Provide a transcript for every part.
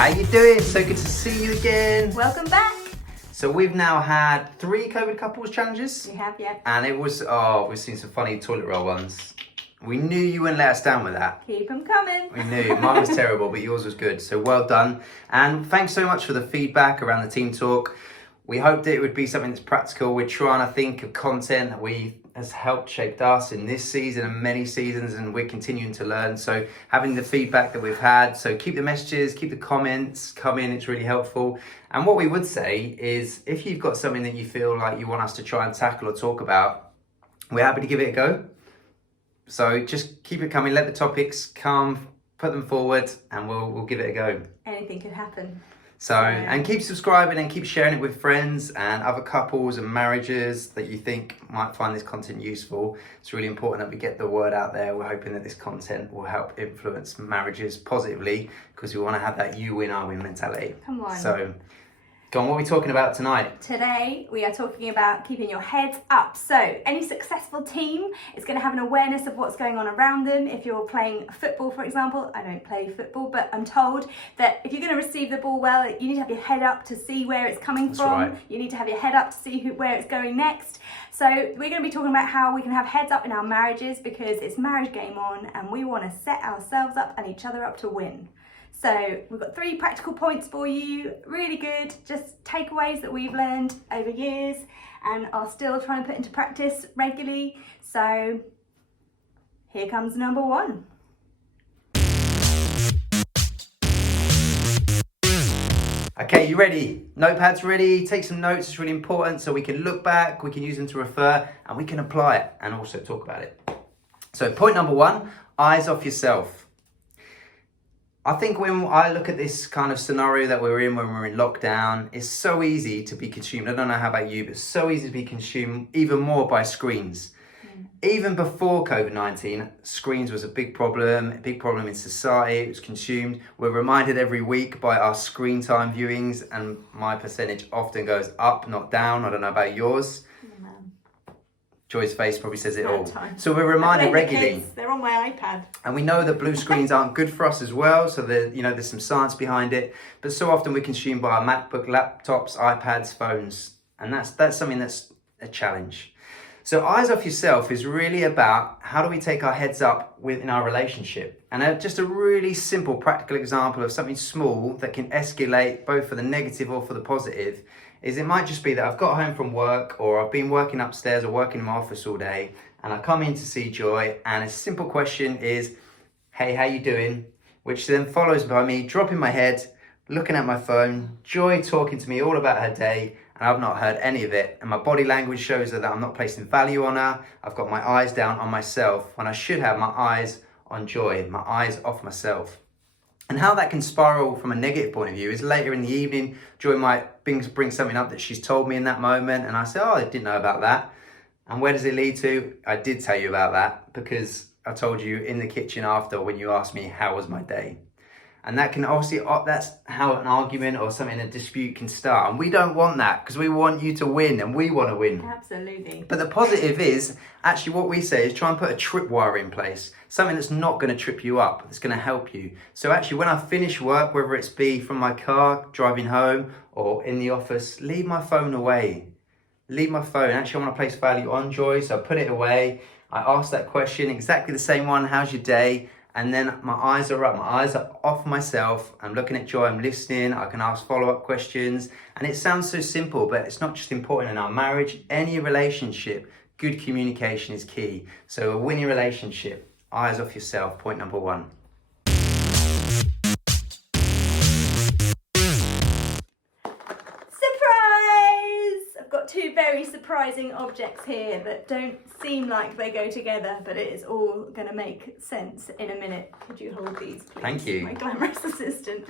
How you doing? So good to see you again. Welcome back. So we've now had 3 COVID couples challenges. We have, yeah. And it was, we've seen some funny toilet roll ones. We knew you wouldn't let us down with that. Keep them coming. We knew. Mine was terrible, but yours was good. So well done. And thanks so much for the feedback around the team talk. We hoped it would be something that's practical. We're trying to think of content that has helped shape us in this season and many seasons, and we're continuing to learn. So having the feedback that we've had, so keep the messages, keep the comments coming, it's really helpful. And what we would say is if you've got something that you feel like you want us to try and tackle or talk about, we're happy to give it a go. So just keep it coming, let the topics come, put them forward, and we'll give it a go. Anything could happen. So, and keep subscribing and keep sharing it with friends and other couples and marriages that you think might find this content useful. It's really important that we get the word out there. We're hoping that this content will help influence marriages positively because we want to have that you win, I win mentality. Come on. So, go on, what are we talking about tonight? Today, we are talking about keeping your heads up. So, any successful team is going to have an awareness of what's going on around them. If you're playing football, for example, I don't play football, but I'm told that if you're going to receive the ball well, you need to have your head up to see where it's coming from. Right. You need to have your head up to see where it's going next. So, we're going to be talking about how we can have heads up in our marriages because it's marriage game on and we want to set ourselves up and each other up to win. So we've got 3 practical points for you, really good, just takeaways that we've learned over years and are still trying to put into practice regularly. So here comes number 1. Okay, you ready? Notepads ready? Take some notes, it's really important so we can look back, we can use them to refer, and we can apply it and also talk about it. So point number 1, eyes off yourself. I think when I look at this kind of scenario that we're in when we're in lockdown, it's so easy to be consumed. I don't know how about you, but it's so easy to be consumed even more by screens. Even before COVID-19, screens was a big problem in society. It was consumed. We're reminded every week by our screen time viewings, and my percentage often goes up, not down. I don't know about yours. Joy's face probably says it all. So we're reminded regularly. They're on my iPad. And we know that blue screens aren't good for us as well. So there's some science behind it. But so often we're consumed by our MacBook, laptops, iPads, phones. And that's something that's a challenge. So eyes off yourself is really about how do we take our heads up in our relationship. And just a really simple practical example of something small that can escalate both for the negative or for the positive is it might just be that I've got home from work or I've been working upstairs or working in my office all day and I come in to see Joy and a simple question is, hey, how you doing? Which then follows by me dropping my head, looking at my phone, Joy talking to me all about her day and I've not heard any of it. And my body language shows her that I'm not placing value on her. I've got my eyes down on myself when I should have my eyes on Joy, my eyes off myself. And how that can spiral from a negative point of view is later in the evening, Joy might bring something up that she's told me in that moment. And I say, oh, I didn't know about that. And where does it lead to? I did tell you about that because I told you in the kitchen after when you asked me, how was my day? And that can obviously, that's how an argument or something, a dispute can start. And we don't want that because we want you to win and we want to win. Absolutely. But the positive is, actually what we say is try and put a tripwire in place. Something that's not going to trip you up, that's going to help you. So actually when I finish work, whether it's be from my car, driving home or in the office, leave my phone away. Leave my phone. Actually I want to place value on Joy, so I put it away. I ask that question, exactly the same one, how's your day? And then my eyes are up, my eyes are off myself. I'm looking at Joy, I'm listening, I can ask follow-up questions. And it sounds so simple, but it's not just important in our marriage, any relationship, good communication is key. So a winning relationship, eyes off yourself, point number 1. I've got 2 very surprising objects here that don't seem like they go together, but it is all going to make sense in a minute. Could you hold these, please? Thank you. My glamorous assistant.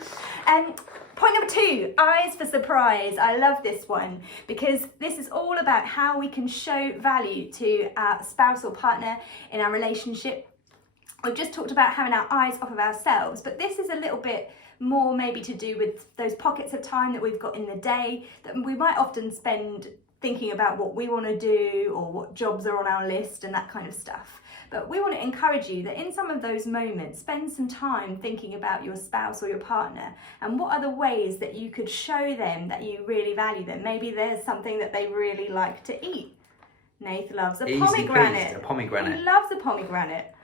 Point number 2, eyes for surprise. I love this one because this is all about how we can show value to our spouse or partner in our relationship. We've just talked about having our eyes off of ourselves, but this is a little bit more maybe to do with those pockets of time that we've got in the day that we might often spend thinking about what we want to do or what jobs are on our list and that kind of stuff. But we want to encourage you that in some of those moments, spend some time thinking about your spouse or your partner and what are the ways that you could show them that you really value them. Maybe there's something that they really like to eat. Nath loves a pomegranate. A pomegranate. He loves a pomegranate.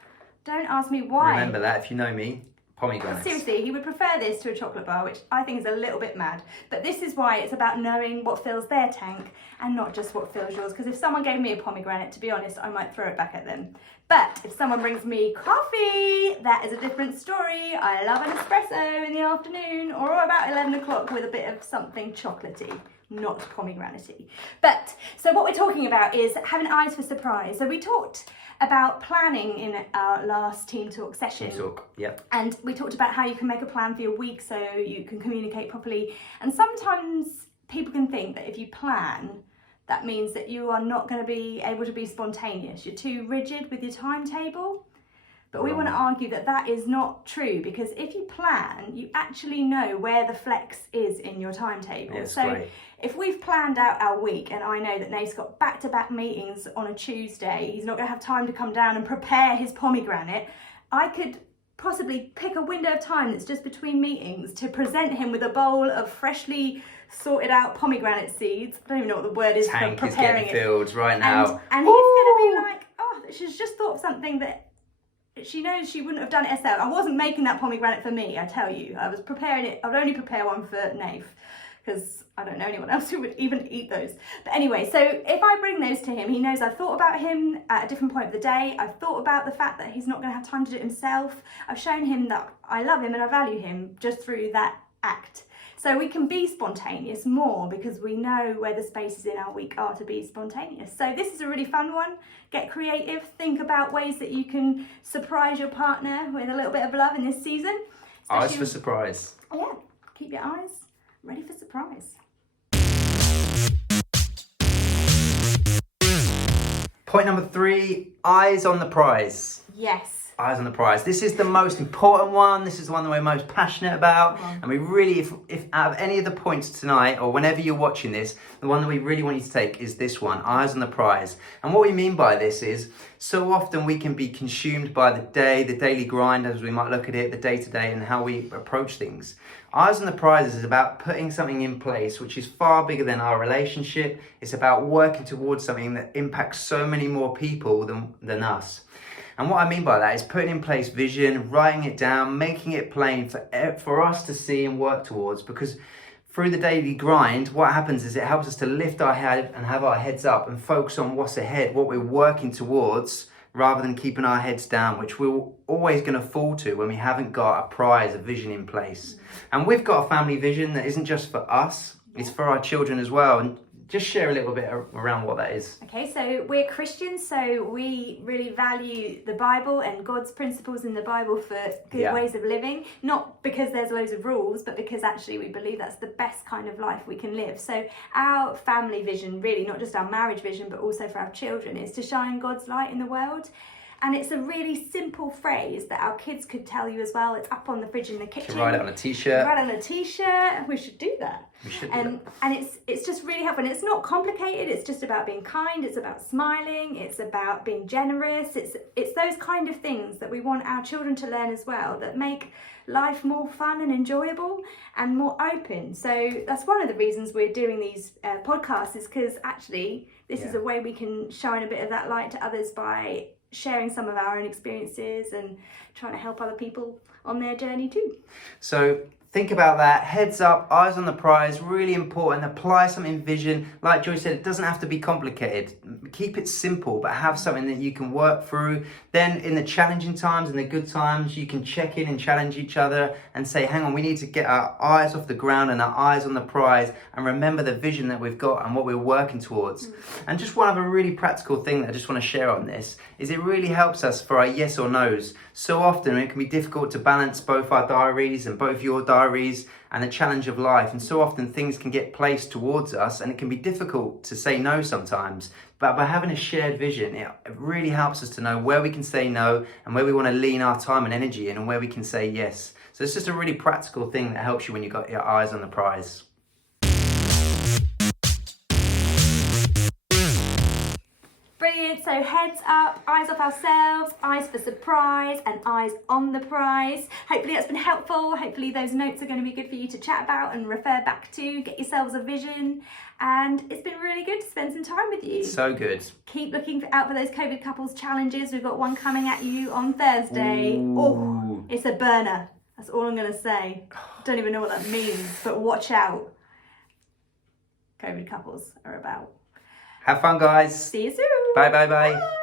Don't ask me why. Remember that if you know me. Pomegranates. Seriously, he would prefer this to a chocolate bar, which I think is a little bit mad. But this is why it's about knowing what fills their tank and not just what fills yours. Because if someone gave me a pomegranate, to be honest, I might throw it back at them. But if someone brings me coffee, that is a different story. I love an espresso in the afternoon or about 11 o'clock with a bit of something chocolatey, not pomegranate-y. But, so what we're talking about is having eyes for surprise. So we talked about planning in our last Team Talk session. Team Talk, yep. And we talked about how you can make a plan for your week so you can communicate properly. And sometimes people can think that if you plan, that means that you are not going to be able to be spontaneous. You're too rigid with your timetable. But we want to argue that that is not true, because if you plan, you actually know where the flex is in your timetable. Yeah, so great. if we've planned out our week and I know that Nate's got back-to-back meetings on a Tuesday, he's not going to have time to come down and prepare his pomegranate, I could possibly pick a window of time that's just between meetings to present him with a bowl of freshly sorted out pomegranate seeds. I don't even know what the word is Tank for is preparing getting filled right now. And he's going to be like, oh, she's just thought of something that she knows she wouldn't have done it herself. I wasn't making that pomegranate for me, I tell you. I was preparing it. I would only prepare one for Nath, because I don't know anyone else who would even eat those. But anyway, so if I bring those to him, he knows I've thought about him at a different point of the day. I've thought about the fact that he's not going to have time to do it himself. I've shown him that I love him and I value him just through that act. So we can be spontaneous more because we know where the spaces in our week are to be spontaneous. So this is a really fun one. Get creative. Think about ways that you can surprise your partner with a little bit of love in this season. Eyes for surprise. Yeah, keep your eyes ready for surprise. Point number 3, eyes on the prize. Yes. Eyes on the prize. This is the most important one. This is the one that we're most passionate about. And we really, if out of any of the points tonight or whenever you're watching this, the one that we really want you to take is this one, eyes on the prize. And what we mean by this is, so often we can be consumed by the day, the daily grind, as we might look at it, the day-to-day and how we approach things. Eyes on the prize is about putting something in place which is far bigger than our relationship. It's about working towards something that impacts so many more people than us. And what I mean by that is putting in place vision, writing it down, making it plain for us to see and work towards. Because through the daily grind, what happens is it helps us to lift our head and have our heads up and focus on what's ahead, what we're working towards, rather than keeping our heads down, which we're always going to fall to when we haven't got a prize, a vision in place. And we've got a family vision that isn't just for us, it's for our children as well. And just share a little bit around what that is. Okay, so we're Christians, so we really value the Bible and God's principles in the Bible for good ways of living. Not because there's loads of rules, but because actually we believe that's the best kind of life we can live. So our family vision, really, not just our marriage vision, but also for our children, is to shine God's light in the world. And it's a really simple phrase that our kids could tell you as well. It's up on the fridge in the kitchen. You can write it on a t-shirt. Write it on a t-shirt. We should do that. We should do that. And it's just really helpful. And it's not complicated. It's just about being kind. It's about smiling. It's about being generous. It's those kind of things that we want our children to learn as well, that make life more fun and enjoyable and more open. So that's one of the reasons we're doing these podcasts, is because actually this is a way we can shine a bit of that light to others by sharing some of our own experiences and trying to help other people on their journey too. So think about that. Heads up, eyes on the prize, really important. Apply some vision. Like Joy said, it doesn't have to be complicated. Keep it simple, but have something that you can work through. Then in the challenging times and the good times, you can check in and challenge each other and say, hang on, we need to get our eyes off the ground and our eyes on the prize and remember the vision that we've got and what we're working towards. And just one other really practical thing that I just want to share on this is it really helps us for our yes or no's. So often it can be difficult to balance both our diaries and both your diaries and the challenge of life. And so often things can get placed towards us and it can be difficult to say no sometimes. But by having a shared vision, it really helps us to know where we can say no and where we want to lean our time and energy in and where we can say yes. So it's just a really practical thing that helps you when you've got your eyes on the prize. good. So heads up, eyes off ourselves, eyes for surprise, and eyes on the prize. Hopefully that's been helpful. Hopefully those notes are going to be good for you to chat about and refer back to, get yourselves a vision. And it's been really good to spend some time with you. So good. Keep looking out for those COVID couples challenges. We've got one coming at you on Thursday. Ooh. Oh, it's a burner. That's all I'm going to say. Don't even know what that means, but watch out. COVID couples are about. Have fun, guys. See you soon. Bye, bye, bye. Bye.